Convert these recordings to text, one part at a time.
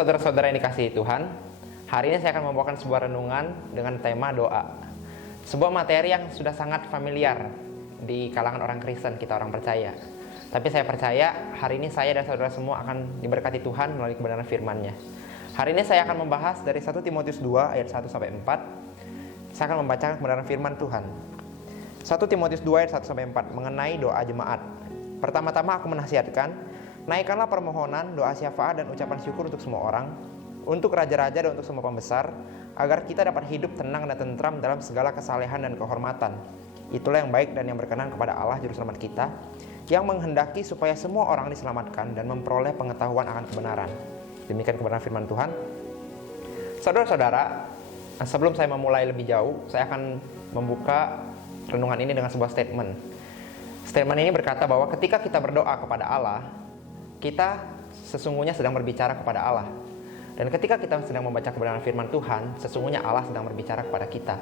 saudara-saudara yang dikasihi Tuhan, hari ini saya akan membawakan sebuah renungan dengan tema doa. Sebuah materi yang sudah sangat familiar di kalangan orang Kristen, kita orang percaya. Tapi saya percaya hari ini saya dan saudara semua akan diberkati Tuhan melalui kebenaran firman-Nya. Hari ini saya akan membahas dari 1 Timotius 2 ayat 1-4. Saya akan membacakan kebenaran firman Tuhan. 1 Timotius 2 ayat 1-4 mengenai doa jemaat. Pertama-tama aku menasihatkan, naikkanlah permohonan, doa syafaat dan ucapan syukur untuk semua orang, untuk raja-raja dan untuk semua pembesar, agar kita dapat hidup tenang dan tentram dalam segala kesalehan dan kehormatan. Itulah yang baik dan yang berkenan kepada Allah Juru Selamat kita, yang menghendaki supaya semua orang diselamatkan dan memperoleh pengetahuan akan kebenaran. Demikian kebenaran firman Tuhan. Saudara-saudara, sebelum saya memulai lebih jauh, saya akan membuka renungan ini dengan sebuah statement. Statement ini berkata bahwa ketika kita berdoa kepada Allah, kita sesungguhnya sedang berbicara kepada Allah. Dan ketika kita sedang membaca kebenaran firman Tuhan, sesungguhnya Allah sedang berbicara kepada kita.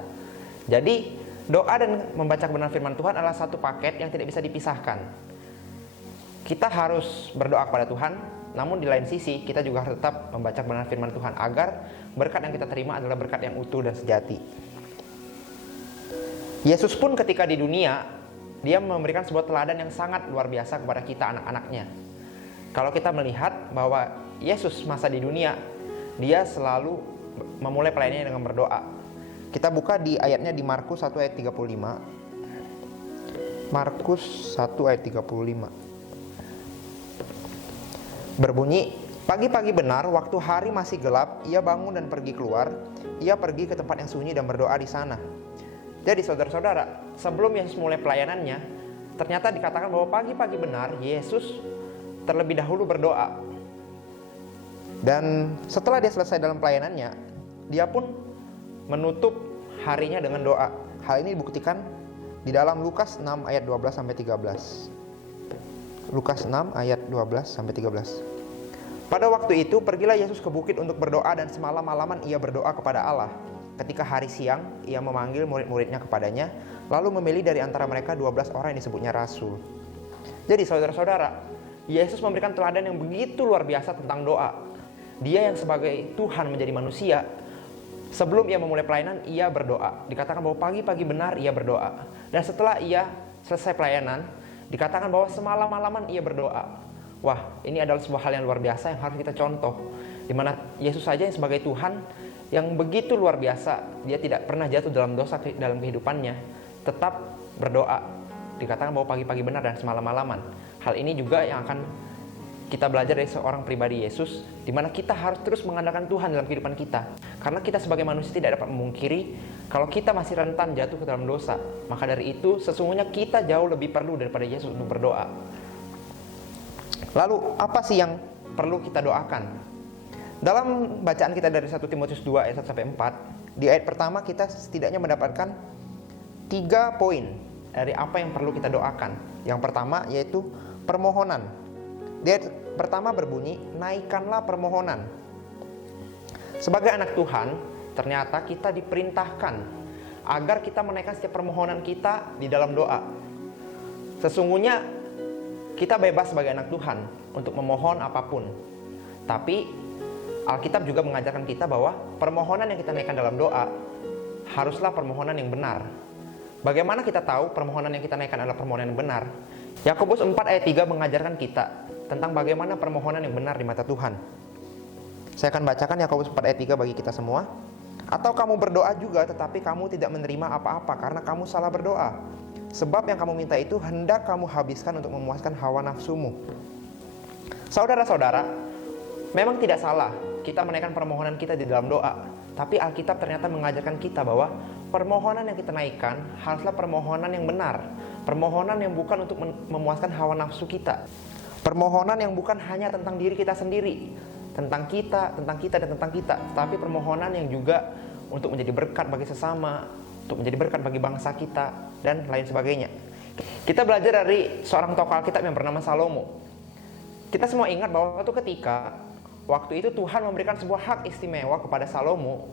Jadi, doa dan membaca kebenaran firman Tuhan adalah satu paket yang tidak bisa dipisahkan. Kita harus berdoa kepada Tuhan, namun di lain sisi kita juga harus tetap membaca kebenaran firman Tuhan agar berkat yang kita terima adalah berkat yang utuh dan sejati. Yesus pun ketika di dunia, dia memberikan sebuah teladan yang sangat luar biasa kepada kita anak-anaknya. Kalau kita melihat bahwa Yesus masa di dunia, dia selalu memulai pelayanannya dengan berdoa. Kita buka di ayatnya di Markus 1 ayat 35. Markus 1 ayat 35. Berbunyi, pagi-pagi benar, waktu hari masih gelap, ia bangun dan pergi keluar. Ia pergi ke tempat yang sunyi dan berdoa di sana. Jadi saudara-saudara, sebelum Yesus mulai pelayanannya, ternyata dikatakan bahwa pagi-pagi benar Yesus terlebih dahulu berdoa. Dan setelah dia selesai dalam pelayanannya, dia pun menutup harinya dengan doa. Hal ini dibuktikan di dalam Lukas 6 ayat 12-13. Lukas 6 ayat 12-13. Pada waktu itu pergilah Yesus ke bukit untuk berdoa dan semalam-malaman ia berdoa kepada Allah. Ketika hari siang, ia memanggil murid-muridnya kepadanya, lalu memilih dari antara mereka 12 orang yang disebutnya rasul. Jadi saudara-saudara, Yesus memberikan teladan yang begitu luar biasa tentang doa. Dia yang sebagai Tuhan menjadi manusia, sebelum ia memulai pelayanan, ia berdoa. Dikatakan bahwa pagi-pagi benar ia berdoa. Dan setelah ia selesai pelayanan, dikatakan bahwa semalam-malaman ia berdoa. Wah, ini adalah sebuah hal yang luar biasa yang harus kita contoh. Di mana Yesus saja yang sebagai Tuhan, yang begitu luar biasa, dia tidak pernah jatuh dalam dosa dalam kehidupannya, tetap berdoa. Dikatakan bahwa pagi-pagi benar dan semalam-malaman. Hal ini juga yang akan kita belajar dari seorang pribadi Yesus, di mana kita harus terus mengandalkan Tuhan dalam kehidupan kita. Karena kita sebagai manusia tidak dapat memungkiri kalau kita masih rentan jatuh ke dalam dosa. Maka dari itu sesungguhnya kita jauh lebih perlu daripada Yesus untuk berdoa. Lalu apa sih yang perlu kita doakan? Dalam bacaan kita dari 1 Timotius 2 ayat 1-4, di ayat pertama kita setidaknya mendapatkan 3 poin dari apa yang perlu kita doakan. Yang pertama yaitu permohonan. Di ayat pertama berbunyi, naikkanlah permohonan. Sebagai anak Tuhan, ternyata kita diperintahkan agar kita menaikkan setiap permohonan kita di dalam doa. Sesungguhnya kita bebas sebagai anak Tuhan untuk memohon apapun. Tapi Alkitab juga mengajarkan kita bahwa permohonan yang kita naikkan dalam doa haruslah permohonan yang benar. Bagaimana kita tahu permohonan yang kita naikkan adalah permohonan yang benar? Yakobus 4 ayat 3 mengajarkan kita tentang bagaimana permohonan yang benar di mata Tuhan. Saya akan bacakan Yakobus 4 ayat 3 bagi kita semua. Atau kamu berdoa juga tetapi kamu tidak menerima apa-apa karena kamu salah berdoa. Sebab yang kamu minta itu hendak kamu habiskan untuk memuaskan hawa nafsumu. Saudara-saudara, memang tidak salah kita menaikkan permohonan kita di dalam doa. Tapi Alkitab ternyata mengajarkan kita bahwa permohonan yang kita naikkan haruslah permohonan yang benar. Permohonan yang bukan untuk memuaskan hawa nafsu kita. Permohonan yang bukan hanya tentang diri kita sendiri, tentang kita, dan tentang kita. Tapi permohonan yang juga untuk menjadi berkat bagi sesama, untuk menjadi berkat bagi bangsa kita, dan lain sebagainya. Kita belajar dari seorang tokoh Alkitab yang bernama Salomo. Kita semua ingat bahwa suatu ketika, waktu itu Tuhan memberikan sebuah hak istimewa kepada Salomo,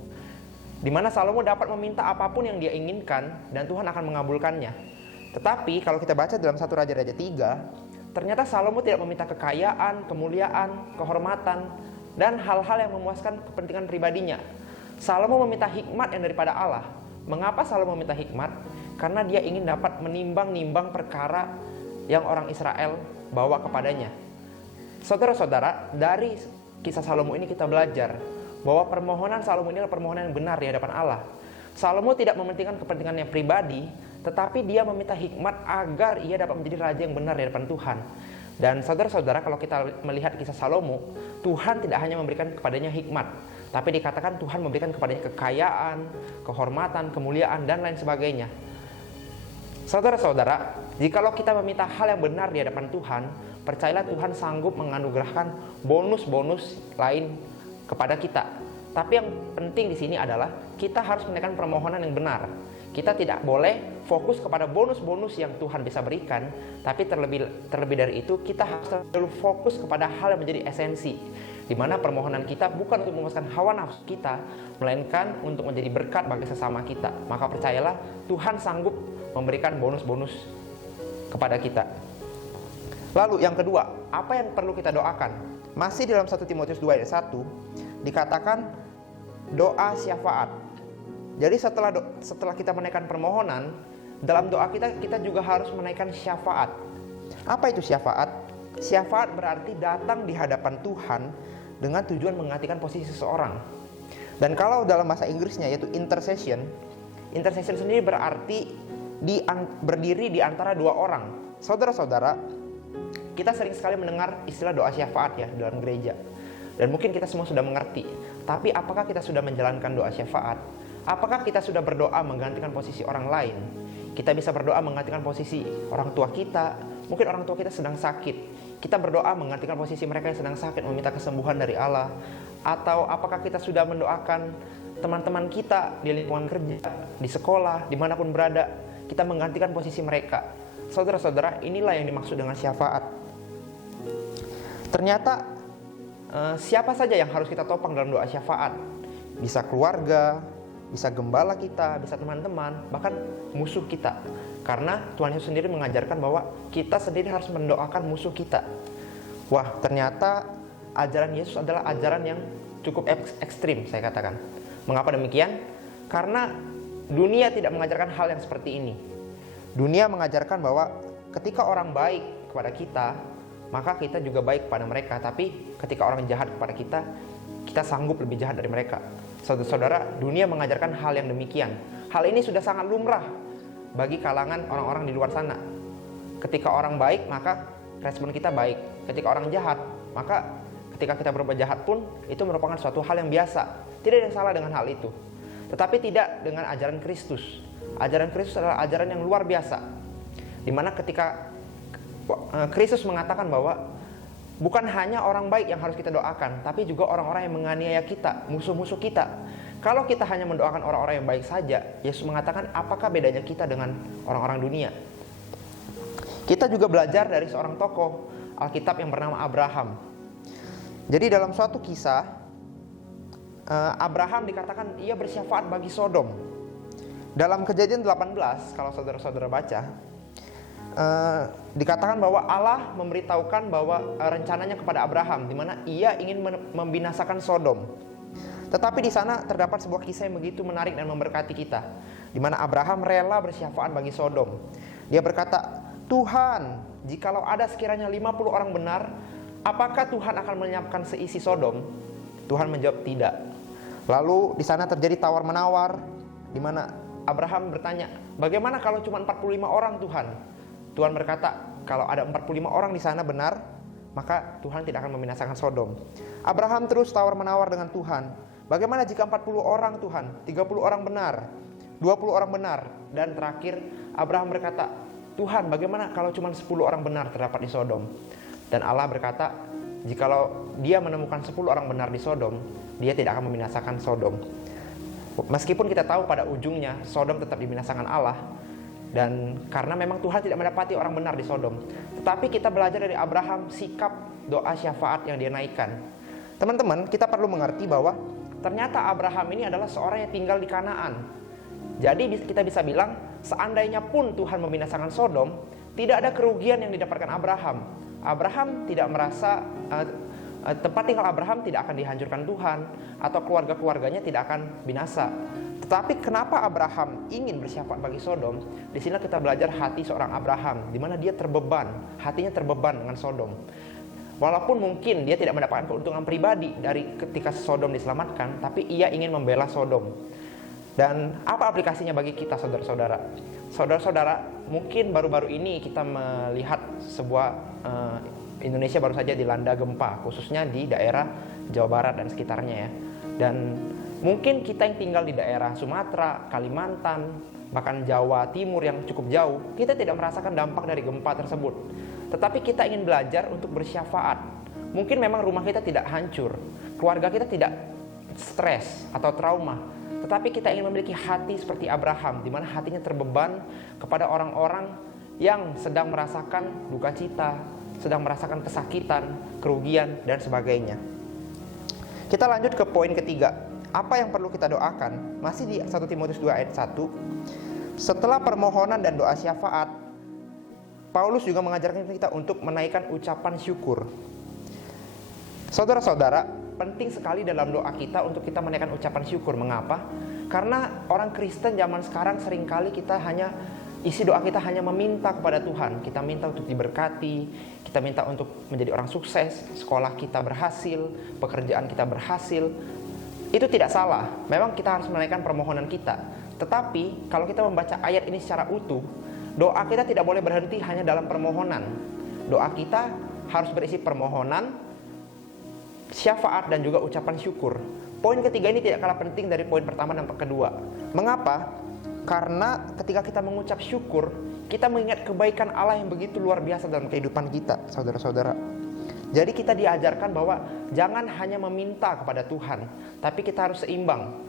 di mana Salomo dapat meminta apapun yang dia inginkan dan Tuhan akan mengabulkannya. Tetapi kalau kita baca dalam 1 Raja-Raja 3, ternyata Salomo tidak meminta kekayaan, kemuliaan, kehormatan, dan hal-hal yang memuaskan kepentingan pribadinya. Salomo meminta hikmat yang daripada Allah. Mengapa Salomo meminta hikmat? Karena dia ingin dapat menimbang-nimbang perkara yang orang Israel bawa kepadanya. Saudara-saudara, dari kisah Salomo ini kita belajar bahwa permohonan Salomo ini adalah permohonan yang benar di hadapan Allah. Salomo tidak mementingkan kepentingannya pribadi, tetapi dia meminta hikmat agar ia dapat menjadi raja yang benar di hadapan Tuhan. Dan saudara-saudara, kalau kita melihat kisah Salomo, Tuhan tidak hanya memberikan kepadanya hikmat, tapi dikatakan Tuhan memberikan kepadanya kekayaan, kehormatan, kemuliaan, dan lain sebagainya. Saudara-saudara, jikalau kita meminta hal yang benar di hadapan Tuhan, percayalah Tuhan sanggup menganugerahkan bonus-bonus lain kepada kita. Tapi yang penting di sini adalah kita harus menaikkan permohonan yang benar. Kita tidak boleh fokus kepada bonus-bonus yang Tuhan bisa berikan, tapi terlebih dari itu kita harus selalu fokus kepada hal yang menjadi esensi, di mana permohonan kita bukan untuk memuaskan hawa nafsu kita, melainkan untuk menjadi berkat bagi sesama kita. Maka percayalah Tuhan sanggup memberikan bonus-bonus kepada kita. Lalu yang kedua, apa yang perlu kita doakan? Masih dalam 1 Timotius 2 ayat 1 dikatakan doa syafaat. Jadi setelah kita menaikkan permohonan, dalam doa kita juga harus menaikkan syafaat. Apa itu syafaat? Syafaat berarti datang di hadapan Tuhan dengan tujuan menggantikan posisi seseorang. Dan kalau dalam bahasa Inggrisnya yaitu intercession sendiri berarti berdiri di antara dua orang. Saudara-saudara, kita sering sekali mendengar istilah doa syafaat ya dalam gereja. Dan mungkin kita semua sudah mengerti. Tapi apakah kita sudah menjalankan doa syafaat? Apakah kita sudah berdoa menggantikan posisi orang lain? Kita bisa berdoa menggantikan posisi orang tua kita. Mungkin orang tua kita sedang sakit. Kita berdoa menggantikan posisi mereka yang sedang sakit, meminta kesembuhan dari Allah. Atau apakah kita sudah mendoakan teman-teman kita di lingkungan kerja, di sekolah, dimanapun berada, kita menggantikan posisi mereka. Saudara-saudara, inilah yang dimaksud dengan syafaat. Ternyata siapa saja yang harus kita topang dalam doa syafaat? Bisa keluarga, bisa gembala kita, bisa teman-teman, bahkan musuh kita. Karena Tuhan Yesus sendiri mengajarkan bahwa kita sendiri harus mendoakan musuh kita. Wah, ternyata ajaran Yesus adalah ajaran yang cukup ekstrim, saya katakan. Mengapa demikian? Karena dunia tidak mengajarkan hal yang seperti ini. Dunia mengajarkan bahwa ketika orang baik kepada kita, maka kita juga baik kepada mereka. Tapi ketika orang jahat kepada kita, kita sanggup lebih jahat dari mereka. Saudara-saudara, dunia mengajarkan hal yang demikian. Hal ini sudah sangat lumrah bagi kalangan orang-orang di luar sana. Ketika orang baik, maka respon kita baik. Ketika orang jahat, maka ketika kita berbuat jahat pun itu merupakan suatu hal yang biasa. Tidak ada yang salah dengan hal itu. Tetapi tidak dengan ajaran Kristus. Ajaran Kristus adalah ajaran yang luar biasa. Di mana ketika Kristus mengatakan bahwa bukan hanya orang baik yang harus kita doakan, tapi juga orang-orang yang menganiaya kita, musuh-musuh kita. Kalau kita hanya mendoakan orang-orang yang baik saja, Yesus mengatakan apakah bedanya kita dengan orang-orang dunia? Kita juga belajar dari seorang tokoh Alkitab yang bernama Abraham. Jadi dalam suatu kisah, Abraham dikatakan ia bersyafaat bagi Sodom. Dalam Kejadian 18, kalau saudara-saudara baca, dikatakan bahwa Allah memberitahukan bahwa rencananya kepada Abraham, di mana ia ingin membinasakan Sodom. Tetapi di sana terdapat sebuah kisah yang begitu menarik dan memberkati kita, di mana Abraham rela bersyafaat bagi Sodom. Dia berkata, Tuhan, jikalau ada sekiranya 50 orang benar, apakah Tuhan akan melenyapkan seisi Sodom? Tuhan menjawab tidak. Lalu di sana terjadi tawar-menawar, di mana Abraham bertanya, bagaimana kalau cuma 45 orang Tuhan? Tuhan berkata, kalau ada 45 orang di sana benar, maka Tuhan tidak akan membinasakan Sodom. Abraham terus tawar-menawar dengan Tuhan. Bagaimana jika 40 orang Tuhan, 30 orang benar, 20 orang benar? Dan terakhir Abraham berkata, Tuhan, bagaimana kalau cuma 10 orang benar terdapat di Sodom? Dan Allah berkata, jikalau dia menemukan 10 orang benar di Sodom, dia tidak akan membinasakan Sodom. Meskipun kita tahu pada ujungnya Sodom tetap dibinasakan Allah, dan karena memang Tuhan tidak mendapati orang benar di Sodom. Tetapi kita belajar dari Abraham sikap doa syafaat yang dia naikkan. Teman-teman, kita perlu mengerti bahwa ternyata Abraham ini adalah seorang yang tinggal di Kanaan. Jadi kita bisa bilang, seandainya pun Tuhan membinasakan Sodom, tidak ada kerugian yang didapatkan Abraham. Abraham tidak merasa tempat tinggal Abraham tidak akan dihancurkan Tuhan, atau keluarga-keluarganya tidak akan binasa. Tetapi kenapa Abraham ingin bersyafaat bagi Sodom? Di sini kita belajar hati seorang Abraham, di mana dia terbeban, hatinya terbeban dengan Sodom. Walaupun mungkin dia tidak mendapatkan keuntungan pribadi dari ketika Sodom diselamatkan, tapi ia ingin membela Sodom. Dan apa aplikasinya bagi kita, saudara-saudara? Saudara-saudara, mungkin baru-baru ini kita melihat sebuah Indonesia baru saja dilanda gempa, khususnya di daerah Jawa Barat dan sekitarnya ya. Dan mungkin kita yang tinggal di daerah Sumatera, Kalimantan, bahkan Jawa Timur yang cukup jauh, kita tidak merasakan dampak dari gempa tersebut. Tetapi kita ingin belajar untuk bersyafaat. Mungkin memang rumah kita tidak hancur, keluarga kita tidak stres atau trauma, tetapi kita ingin memiliki hati seperti Abraham, di mana hatinya terbeban kepada orang-orang yang sedang merasakan duka cita, sedang merasakan kesakitan, kerugian, dan sebagainya. Kita lanjut ke poin ketiga. Apa yang perlu kita doakan? Masih di 1 Timotius 2 ayat 1. Setelah permohonan dan doa syafaat, Paulus juga mengajarkan kita untuk menaikkan ucapan syukur. Saudara-saudara, penting sekali dalam doa kita untuk kita menaikkan ucapan syukur. Mengapa? Karena orang Kristen zaman sekarang seringkali isi doa kita hanya meminta kepada Tuhan. Kita minta untuk diberkati, kita minta untuk menjadi orang sukses, sekolah kita berhasil, pekerjaan kita berhasil. Itu tidak salah, memang kita harus menaikkan permohonan kita. Tetapi kalau kita membaca ayat ini secara utuh, doa kita tidak boleh berhenti hanya dalam permohonan. Doa kita harus berisi permohonan, syafaat, dan juga ucapan syukur. Poin ketiga ini tidak kalah penting dari poin pertama dan kedua. Mengapa? Karena ketika kita mengucap syukur, kita mengingat kebaikan Allah yang begitu luar biasa dalam kehidupan kita, saudara-saudara. Jadi kita diajarkan bahwa jangan hanya meminta kepada Tuhan, tapi kita harus seimbang.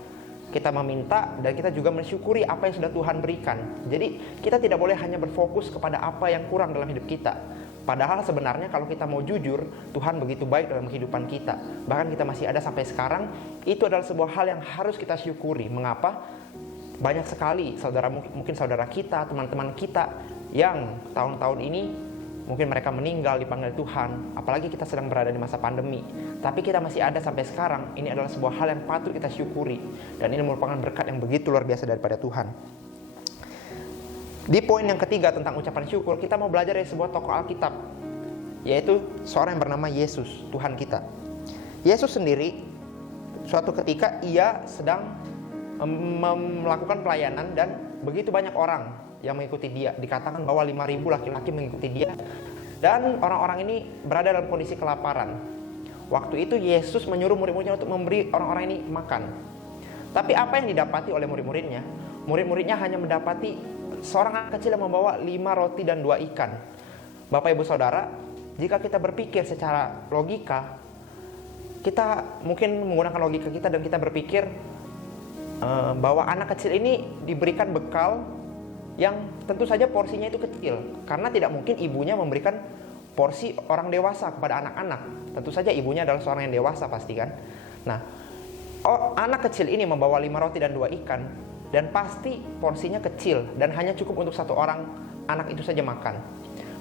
Kita meminta dan kita juga mensyukuri apa yang sudah Tuhan berikan. Jadi kita tidak boleh hanya berfokus kepada apa yang kurang dalam hidup kita. Padahal sebenarnya kalau kita mau jujur, Tuhan begitu baik dalam kehidupan kita. Bahkan kita masih ada sampai sekarang, itu adalah sebuah hal yang harus kita syukuri. Mengapa? Banyak sekali saudara, mungkin saudara kita, teman-teman kita yang tahun-tahun ini mungkin mereka meninggal dipanggil Tuhan, apalagi kita sedang berada di masa pandemi. Tapi kita masih ada sampai sekarang. Ini adalah sebuah hal yang patut kita syukuri, dan ini merupakan berkat yang begitu luar biasa daripada Tuhan. Di poin yang ketiga tentang ucapan syukur, kita mau belajar dari sebuah tokoh Alkitab, yaitu seorang yang bernama Yesus, Tuhan kita. Yesus sendiri, suatu ketika ia sedang melakukan pelayanan dan begitu banyak orang yang mengikuti dia. Dikatakan bahwa 5.000 laki-laki mengikuti dia, dan orang-orang ini berada dalam kondisi kelaparan. Waktu itu Yesus menyuruh murid-muridnya untuk memberi orang-orang ini makan. Tapi apa yang didapati oleh murid-muridnya? Murid-muridnya hanya mendapati seorang anak kecil yang membawa 5 roti dan 2 ikan. Bapak ibu saudara, jika kita berpikir secara logika, kita mungkin menggunakan logika kita dan kita berpikir bahwa anak kecil ini diberikan bekal yang tentu saja porsinya itu kecil, karena tidak mungkin ibunya memberikan porsi orang dewasa kepada anak-anak. Tentu saja ibunya adalah seorang yang dewasa pasti kan. Nah, anak kecil ini membawa 5 roti dan 2 ikan, dan pasti porsinya kecil dan hanya cukup untuk satu orang anak itu saja makan.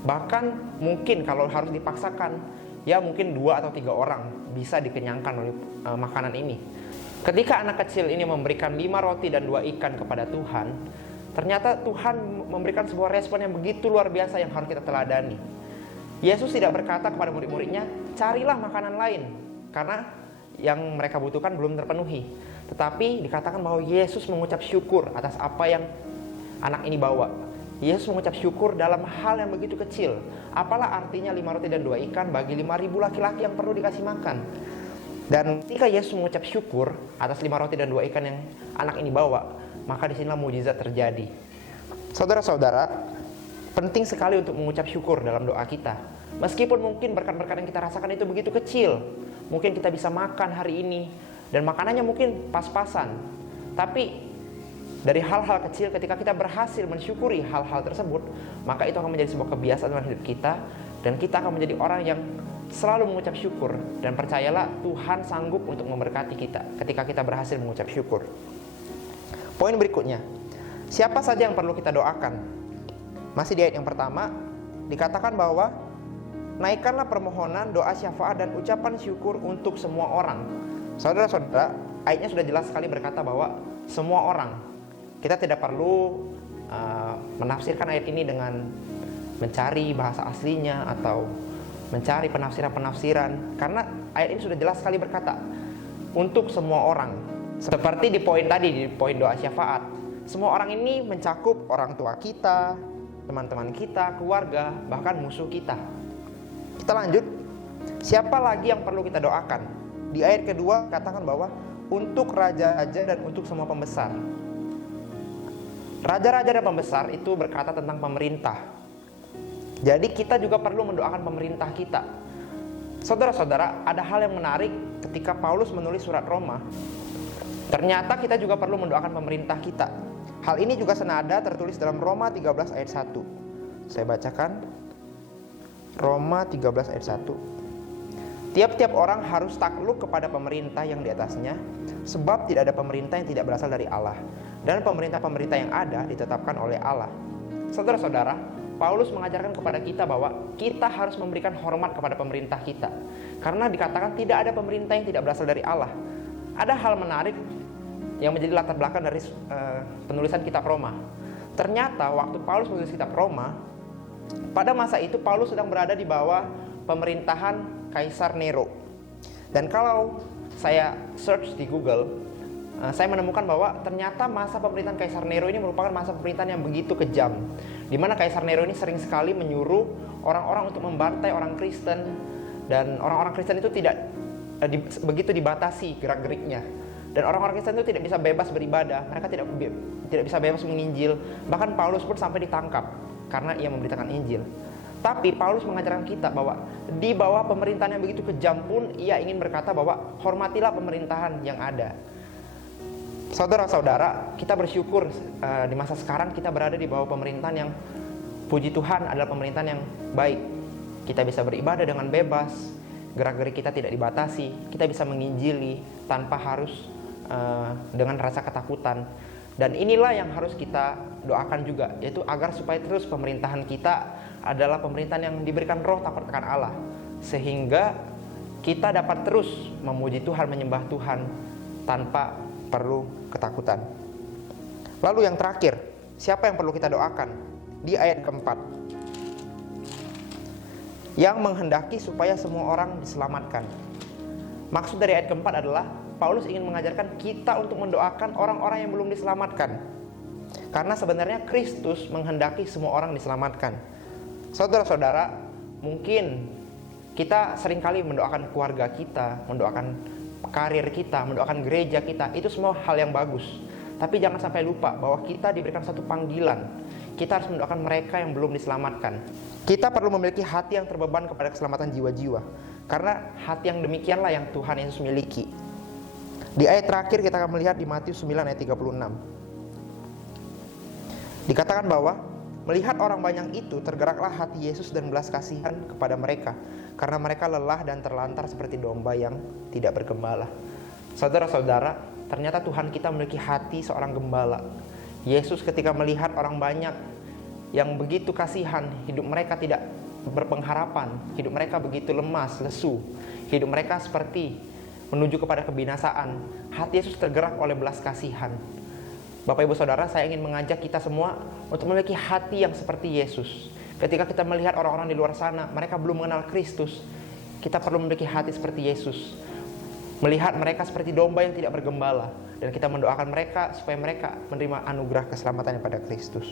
Bahkan mungkin kalau harus dipaksakan, ya mungkin 2 atau 3 orang bisa dikenyangkan oleh makanan ini. Ketika anak kecil ini memberikan 5 roti dan 2 ikan kepada Tuhan, ternyata Tuhan memberikan sebuah respon yang begitu luar biasa yang harus kita teladani. Yesus tidak berkata kepada murid-muridnya, carilah makanan lain, karena yang mereka butuhkan belum terpenuhi. Tetapi dikatakan bahwa Yesus mengucap syukur atas apa yang anak ini bawa. Yesus mengucap syukur dalam hal yang begitu kecil. Apalah artinya 5 roti dan 2 ikan bagi 5.000 laki-laki yang perlu dikasih makan. Dan ketika Yesus mengucap syukur atas 5 roti dan 2 ikan yang anak ini bawa, maka disinilah mujizat terjadi. Saudara-saudara, penting sekali untuk mengucap syukur dalam doa kita. Meskipun mungkin berkat-berkat yang kita rasakan itu begitu kecil, mungkin kita bisa makan hari ini, dan makanannya mungkin pas-pasan. Tapi dari hal-hal kecil, ketika kita berhasil mensyukuri hal-hal tersebut, maka itu akan menjadi sebuah kebiasaan dalam hidup kita, dan kita akan menjadi orang yang selalu mengucap syukur. Dan percayalah, Tuhan sanggup untuk memberkati kita ketika kita berhasil mengucap syukur. Poin berikutnya, siapa saja yang perlu kita doakan? Masih di ayat yang pertama, dikatakan bahwa naikkanlah permohonan, doa syafaat dan ucapan syukur untuk semua orang. Saudara-saudara, ayatnya sudah jelas sekali berkata bahwa semua orang. Kita tidak perlu menafsirkan ayat ini dengan mencari bahasa aslinya atau mencari penafsiran-penafsiran, karena ayat ini sudah jelas sekali berkata untuk semua orang. Seperti di poin tadi, di poin doa syafaat, semua orang ini mencakup orang tua kita, teman-teman kita, keluarga, bahkan musuh kita. Kita lanjut, siapa lagi yang perlu kita doakan? Di ayat kedua katakan bahwa untuk raja-raja dan untuk semua pembesar. Raja-raja dan pembesar itu berkata tentang pemerintah. Jadi kita juga perlu mendoakan pemerintah kita. Saudara-saudara, ada hal yang menarik ketika Paulus menulis surat Roma. Ternyata kita juga perlu mendoakan pemerintah kita. Hal ini juga senada tertulis dalam Roma 13 ayat 1. Saya bacakan. Roma 13 ayat 1. Tiap-tiap orang harus takluk kepada pemerintah yang di atasnya, sebab tidak ada pemerintah yang tidak berasal dari Allah, dan pemerintah-pemerintah yang ada ditetapkan oleh Allah. Saudara-saudara, Paulus mengajarkan kepada kita bahwa kita harus memberikan hormat kepada pemerintah kita, karena dikatakan tidak ada pemerintah yang tidak berasal dari Allah. Ada hal menarik yang menjadi latar belakang dari penulisan kitab Roma. Ternyata waktu Paulus menulis kitab Roma, pada masa itu Paulus sedang berada di bawah pemerintahan Kaisar Nero. Dan kalau saya search di Google, saya menemukan bahwa ternyata masa pemerintahan Kaisar Nero ini merupakan masa pemerintahan yang begitu kejam, di mana Kaisar Nero ini sering sekali menyuruh orang-orang untuk membantai orang Kristen, dan orang-orang Kristen itu tidak begitu dibatasi gerak-geriknya, dan orang-orang Kristen itu tidak bisa bebas beribadah, mereka tidak bisa bebas menginjil. Bahkan Paulus pun sampai ditangkap karena ia memberitakan Injil. Tapi Paulus mengajarkan kita bahwa di bawah pemerintahan yang begitu kejam pun ia ingin berkata bahwa hormatilah pemerintahan yang ada. Saudara-saudara, kita bersyukur di masa sekarang kita berada di bawah pemerintahan yang puji Tuhan adalah pemerintahan yang baik. Kita bisa beribadah dengan bebas, gerak-gerik kita tidak dibatasi, kita bisa menginjili tanpa harus dengan rasa ketakutan. Dan inilah yang harus kita doakan juga, yaitu agar supaya terus pemerintahan kita adalah pemerintahan yang diberikan roh takut akan Allah, sehingga kita dapat terus memuji Tuhan, menyembah Tuhan tanpa perlu ketakutan. Lalu yang terakhir, siapa yang perlu kita doakan? Di ayat keempat, yang menghendaki supaya semua orang diselamatkan. Maksud dari ayat keempat adalah Paulus ingin mengajarkan kita untuk mendoakan orang-orang yang belum diselamatkan, karena sebenarnya Kristus menghendaki semua orang diselamatkan. Saudara-saudara, mungkin kita seringkali mendoakan keluarga kita, mendoakan karir kita, mendoakan gereja kita. Itu semua hal yang bagus. Tapi jangan sampai lupa bahwa kita diberikan satu panggilan. Kita harus mendoakan mereka yang belum diselamatkan. Kita perlu memiliki hati yang terbeban kepada keselamatan jiwa-jiwa, karena hati yang demikianlah yang Tuhan Yesus miliki. Di ayat terakhir kita akan melihat di Matius 9 ayat 36. Dikatakan bahwa melihat orang banyak itu, tergeraklah hati Yesus dan belas kasihan kepada mereka, karena mereka lelah dan terlantar seperti domba yang tidak bergembala. Saudara-saudara, ternyata Tuhan kita memiliki hati seorang gembala. Yesus ketika melihat orang banyak yang begitu kasihan, hidup mereka tidak berpengharapan, hidup mereka begitu lemas, lesu, hidup mereka seperti menuju kepada kebinasaan, hati Yesus tergerak oleh belas kasihan. Bapak Ibu Saudara, saya ingin mengajak kita semua untuk memiliki hati yang seperti Yesus. Ketika kita melihat orang-orang di luar sana, mereka belum mengenal Kristus, kita perlu memiliki hati seperti Yesus. Melihat mereka seperti domba yang tidak bergembala, dan kita mendoakan mereka supaya mereka menerima anugerah keselamatan pada Kristus.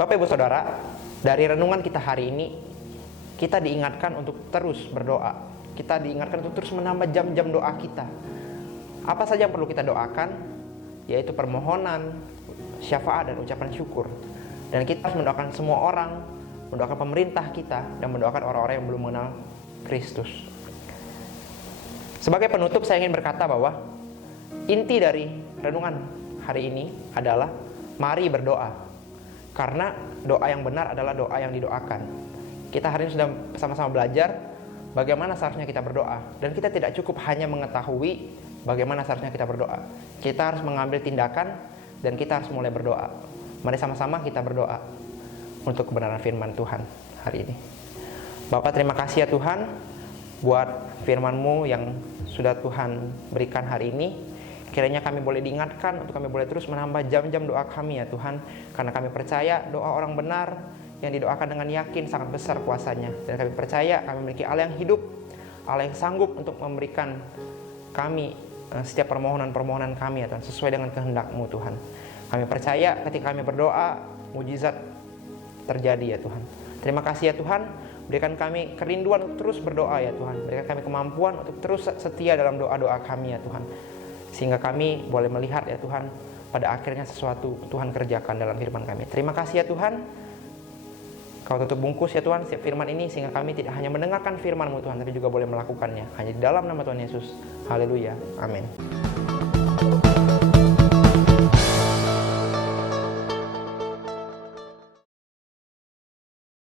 Bapak Ibu Saudara, dari renungan kita hari ini, kita diingatkan untuk terus berdoa. Kita diingatkan untuk terus menambah jam-jam doa kita. Apa saja yang perlu kita doakan? Yaitu permohonan, syafaat, dan ucapan syukur. Dan kita harus mendoakan semua orang, mendoakan pemerintah kita, dan mendoakan orang-orang yang belum mengenal Kristus. Sebagai penutup, saya ingin berkata bahwa inti dari renungan hari ini adalah mari berdoa. Karena doa yang benar adalah doa yang didoakan. Kita hari ini sudah sama-sama belajar bagaimana seharusnya kita berdoa. Dan kita tidak cukup hanya mengetahui bagaimana seharusnya kita berdoa. Kita harus mengambil tindakan dan kita harus mulai berdoa. Mari sama-sama kita berdoa untuk kebenaran firman Tuhan hari ini. Bapak, terima kasih ya Tuhan buat firman-Mu yang sudah Tuhan berikan hari ini. Kiranya kami boleh diingatkan untuk kami boleh terus menambah jam-jam doa kami ya Tuhan. Karena kami percaya doa orang benar yang didoakan dengan yakin sangat besar kuasanya. Dan kami percaya kami memiliki Allah yang hidup, Allah yang sanggup untuk memberikan kami setiap permohonan-permohonan kami ya Tuhan, sesuai dengan kehendak-Mu Tuhan. Kami percaya ketika kami berdoa, mujizat terjadi ya Tuhan. Terima kasih ya Tuhan, berikan kami kerinduan untuk terus berdoa ya Tuhan. Berikan kami kemampuan untuk terus setia dalam doa-doa kami ya Tuhan. Sehingga kami boleh melihat ya Tuhan, pada akhirnya sesuatu Tuhan kerjakan dalam firman kami. Terima kasih ya Tuhan. Kau tutup bungkus ya Tuhan setiap firman ini, sehingga kami tidak hanya mendengarkan firman-Mu Tuhan, tapi juga boleh melakukannya. Hanya di dalam nama Tuhan Yesus. Haleluya. Amin.